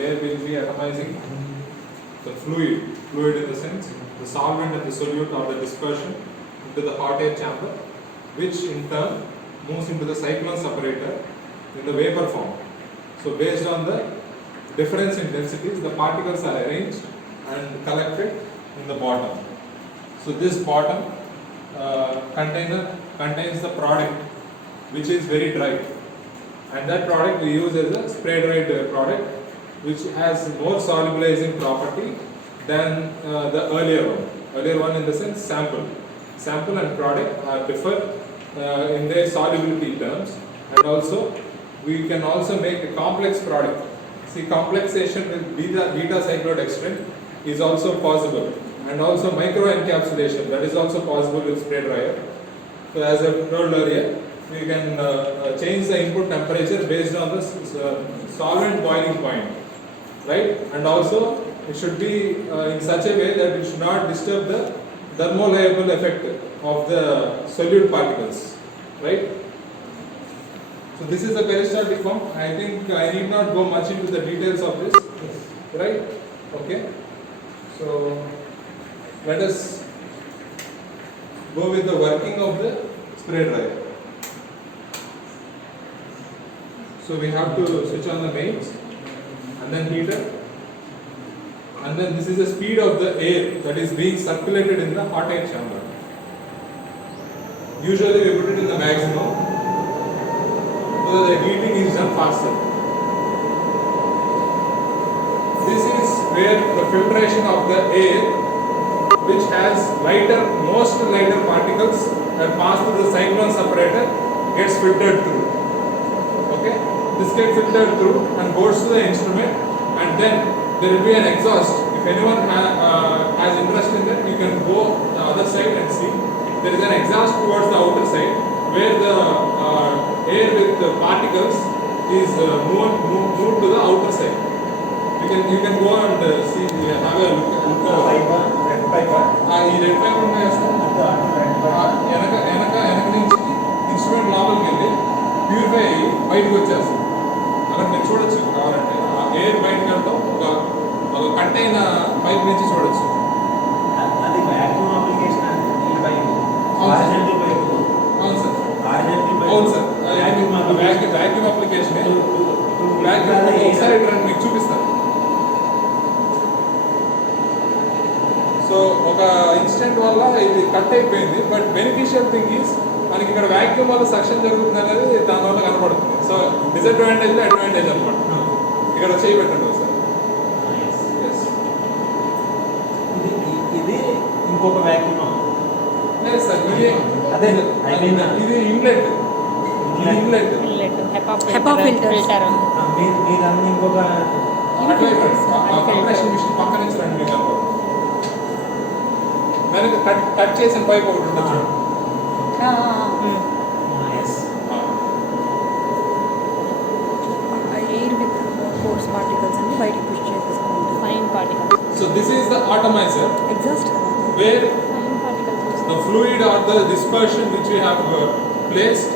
where we will be atomizing the fluid in the sense, the solvent and the solute or the dispersion into the hot air chamber, which in turn moves into the cyclone separator in the vapor form. So based on the difference in densities, the particles are arranged and collected in the bottom. So this bottom container contains the product which is very dry, and that product we use as a spray dried product which has more solubilizing property than the earlier one in the sense sample and product are differ in their solubility terms, and also we can also make a complex product. See, complexation with beta cyclodextrin is also possible, and also micro encapsulation, that is also possible with spray dryer. So as I told earlier, we can change the input temperature based on the solvent boiling point, right? And also it should be in such a way that it should not disturb the thermolayable effect of the solute particles, right? So this is the peristaltic form. I think I need not go much into the details of this, right? Okay. So let us go with the working of the spray dryer. So we have to switch on the mains and then heater, and then this is the speed of the air that is being circulated in the hot air chamber. Usually we put it in the maximum so that the heating is done faster. This is where the filtration of the air, which has most lighter particles that pass through the cyclone separator, gets filtered through. Okay, this gets filtered through and goes to the instrument, and then there will be an exhaust. If anyone has interest in that, you can go the other side and see. There is an exhaust towards the outer side where the air with the particles is moved to the outer side. You can go and see, have a look over. Red pipe. ఈ red pipe ఉన్నాయి వెనక నుంచి ఇన్స్ట్రుమెంట్ లోపలికి వెళ్ళి ప్యూరిఫై అయ్యి బయటకు వచ్చేస్తుంది. అక్కడ మీరు చూడొచ్చు కావాలంటే ఆ ఎయిర్ బయటకు వెళ్తాం ఒక కట్టైన పైప్ నుంచి చూడొచ్చు. అది వాక్యూమ్ అప్లికేషన్ అవును సార్ వాక్యూమ్ అప్లికేషన్. ఒకసారి మీకు చూపిస్తాను. సో ఒక ఇన్సిడెంట్ వల్ల ఇది కట్ అయిపోయింది, బట్ బెనిఫిషియల్ థింగ్ ఈజ్ మనకి ఇక్కడ వ్యాక్యూమ్ వల్ల సక్షన్ జరుగుతుంది అనేది దానివల్ల కనపడుతుంది. సో డిసడ్వాంటేజ్ అడ్వాంటేజ్ అనమాట. ఇక్కడ చేయి పెట్టండి సార్. ఇది ఇంకొక వ్యాక్యూమ్ లేదు సార్, ఇది ఇన్లెట్. HEPA filter. మీరు అన్ని ఇంకొక కంప్రెషన్ మిషన్ పక్క నుంచి రండి. మీకు అనుకో వెనక కట్ చేసిన పైప్ ఒకటి ఉండొచ్చు. ఎయిర్ విత్ కోర్స్ పార్టికల్స్ అన్ని బయటికి పుష్ చేసేసుకుంటాం. Fine particles. So this is the atomizer exhaust where fine particles. the fluid or the dispersion which we have placed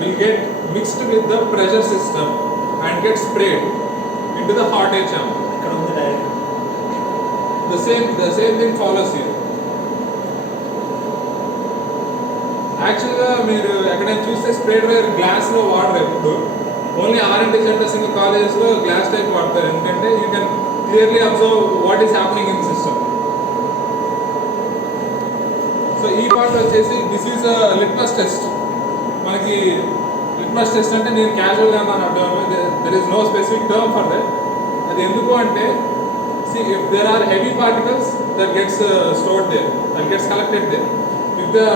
will get mixed with the pressure system and get sprayed into the hot air chamber. ఇక్కడ ఉంది direct. The same thing follows here. యాక్చువల్గా మీరు ఎక్కడైనా చూస్తే spray dryer గ్లాస్లో వాడరు ఎప్పుడు. Only R&D centres ఇంకా కాలేజెస్లో గ్లాస్ టైప్ వాడతారు, ఎందుకంటే you can clearly observe what is happening in system. So ఈ పార్ట్ వచ్చేసి దిస్ ఈజ్ లిట్మస్ టెస్ట్. మనకి లిట్మస్ టెస్ట్ అంటే నేను క్యాజువల్గా అన్నాను అర్థం, there is no specific term for that. అది ఎందుకు అంటే if there are heavy particles that gets stored there, that gets collected there. If the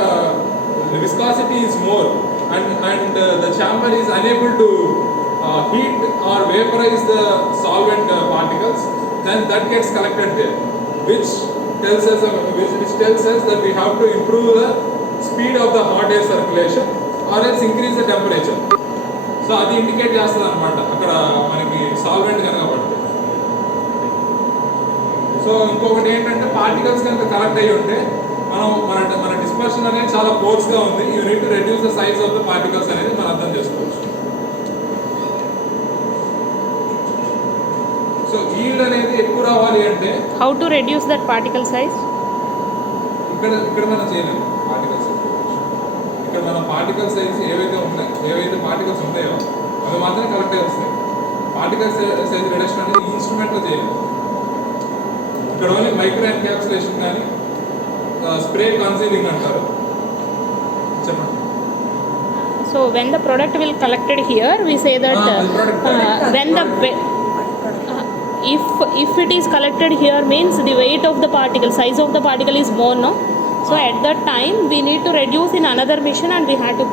viscosity is more and the chamber is unable to heat or vaporize the solvent particles, then that gets collected there, which tells us that we have to improve the speed of the hot air circulation or else increase the temperature. So అది ఇండికేట్ చేస్తుంది అనమాట అక్కడ మనకి సాల్వెంట్ కనుక పడితే. సో ఇంకొకటి ఏంటంటే పార్టికల్స్ కనుక కలెక్ట్ అయ్యి ఉంటే మన డిస్పర్షన్ అనేది చాలా కోర్స్గా ఉంది. You need to reduce the size of the particles అనేది మనం అర్థం చేసుకోవచ్చు. సో ఈల్డ్ అనేది ఎక్కువ రావాలి అంటే How to reduce that particle size? ఇక్కడ మనం చేయలేము పార్టికల్స్. ఇక్కడ మన పార్టికల్ సైజ్ ఏవైతే పార్టికల్స్ ఉన్నాయో అవి మాత్రమే కలెక్ట్ అయ్యి వస్తాయి. పార్టికల్ సైజ్ రిడక్షన్ అనేది ఇన్స్ట్రుమెంట్లో చేయలేము. ఇక్కడ ఓన్లీ మైక్రో ఎన్క్యాప్సులేషన్ కానీ స్ప్రే కన్సీలింగ్ అంటారు. చెప్పండి. So when the product will collected here, we say that when the if it is collected here means the weight of the particle, size of the particle is more, no? So at that time we need to reduce in another machine and we have to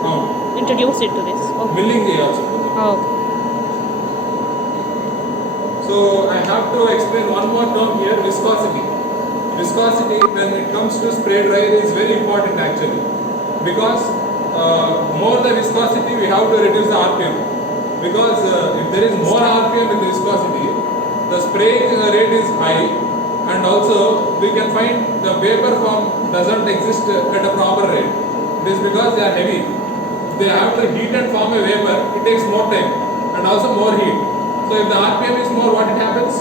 introduce it to this. Okay. Milling చేయాల్సి ఉంటుంది. Okay. So I have to explain one more term here, viscosity. Viscosity when it comes to spray dryer is very important actually, because more the viscosity we have to reduce the RPM, because if there is more RPM with viscosity, the spraying rate is high, and also we can find the vapor form doesn't exist at a proper rate. It is because they are heavy. They have to heat and form a vapor. It takes more time and also more heat. So if the RPM is more, what it happens?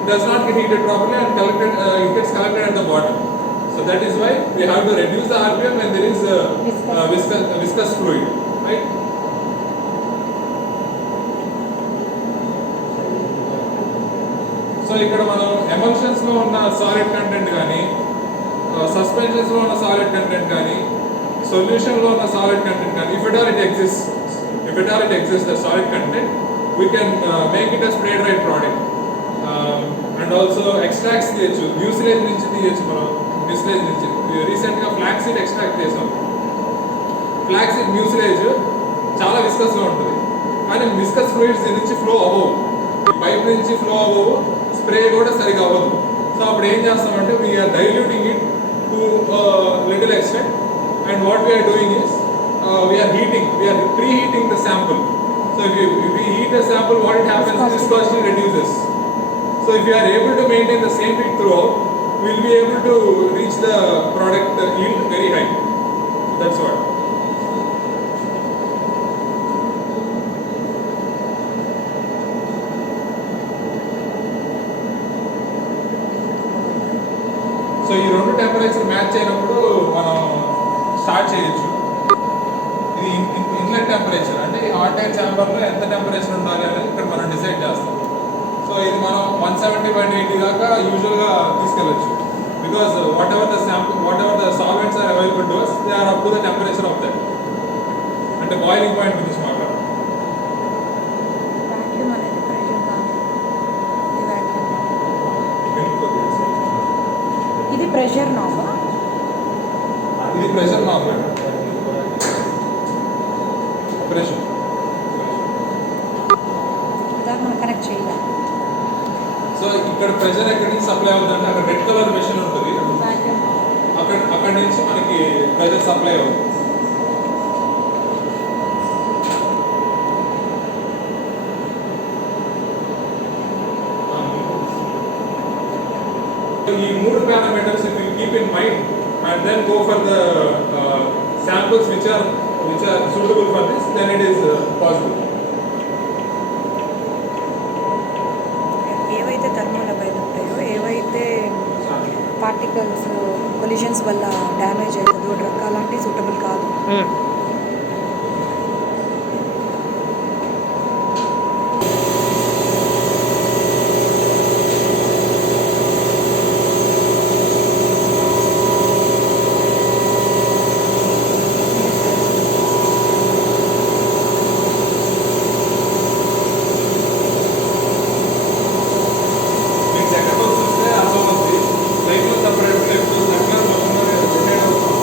It does not get heated properly and collected. It gets collected at the bottom. So that is why we have to reduce the RPM when there is viscous fluid, right? So ఇక్కడ మనం ఎమల్షన్స్ లో ఉన్న solid content కానీ సస్పెన్షన్స్ లో ఉన్న solid content కానీ సొల్యూషన్ లో ఉన్న సాలిడ్ కంటెంట్ కానీ if at all it exists the solid content, we can make it a spray dried product, and also extracts తీయచ్చు, మ్యూసిలేజ్ నుంచి తీయచ్చు. మనం మ్యూసిలేజ్ నుంచి రీసెంట్ గా ఫ్లాక్స్ సీడ్ ఎక్స్ట్రాక్ట్ చేసాం. ఫ్లాక్స్ సీడ్ మ్యూసిలేజ్ చాలా విస్కస్ గా ఉంటుంది, కానీ విస్కస్ ఫ్లూయిడ్స్ దీని నుంచి ఫ్లో అవ్వవు, ఈ పైప్ నుంచి ఫ్లో అవ్వవు, స్ప్రే కూడా సరిగా అవ్వదు. సో అప్పుడు ఏం చేస్తామంటే we are diluting it to little extent, and what we are doing is we are preheating the sample. So if we heat the sample, what it happens is viscosity reduces. So if you are able to maintain the same heat throughout, we will be able to reach the product yield very high. That's what. So ఈ రెండు temperature match అయినప్పుడు మనం స్టార్ట్ చేయొచ్చు. ఇది inlet temperature అంటే ఈ hot air ఛాంబర్లో ఎంత టెంపరేచర్ ఉండాలి అనేది ఇక్కడ మనం డిసైడ్ చేస్తాం. సో ఇది మనం 170/80 దాకా యూజువల్గా తీసుకెళ్ళచ్చు, because whatever the solvents are available to us, they are up to the temperature of that. అంటే బాయిలింగ్ పాయింట్ గురించి మాట్లాడతాం. Vacuum అనేది pressure కాదు. ఇది pressure knob. ఇది ప్రెషర్ నాబ్. ప్రెషర్ దాన్ని మనం కనెక్ట్ చేయాలి. సో ఇక్కడ ప్రెషర్ ఎక్కడి నుంచి సప్లై అవుతుందంటే అక్కడ రెడ్ కలర్ మెషిన్ ఉంటుంది, అక్కడి నుంచి మనకి ప్రెషర్ సప్లై అవుతుంది. ఈ మూడు parameters if you keep in mind and then go for the samples which are suitable for this, then it is possible. ఏవైతే థర్మల్ అబైల్ ఉంటాయో, ఏవైతే పార్టికల్స్ కొలిషన్స్ వల్ల డ్యామేజ్ అవుతుందో డ్రగ్ అలాంటివి సూటబుల్ కాదు. మీకు సెకండ్ చూస్తే అర్థమవుతుంది, లైఫ్లో సపరేట్ లైఫ్లో సర్కులర్ మొత్తం రొటేట్ అవుతాం.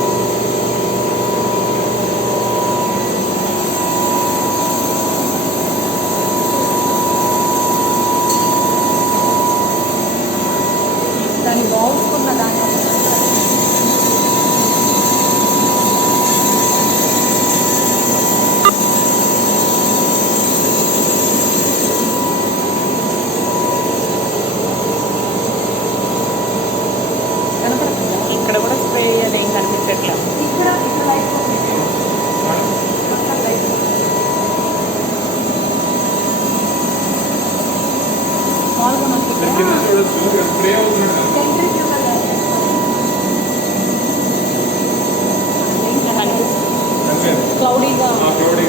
మనకి మీరు కింద చూడొచ్చు ఇక్కడ స్ప్రే అవుతున్నాడు సెంట్రిఫ్యూగల్ కనిపిస్తుంది కనిపించదు క్లౌడీగా క్లౌడీ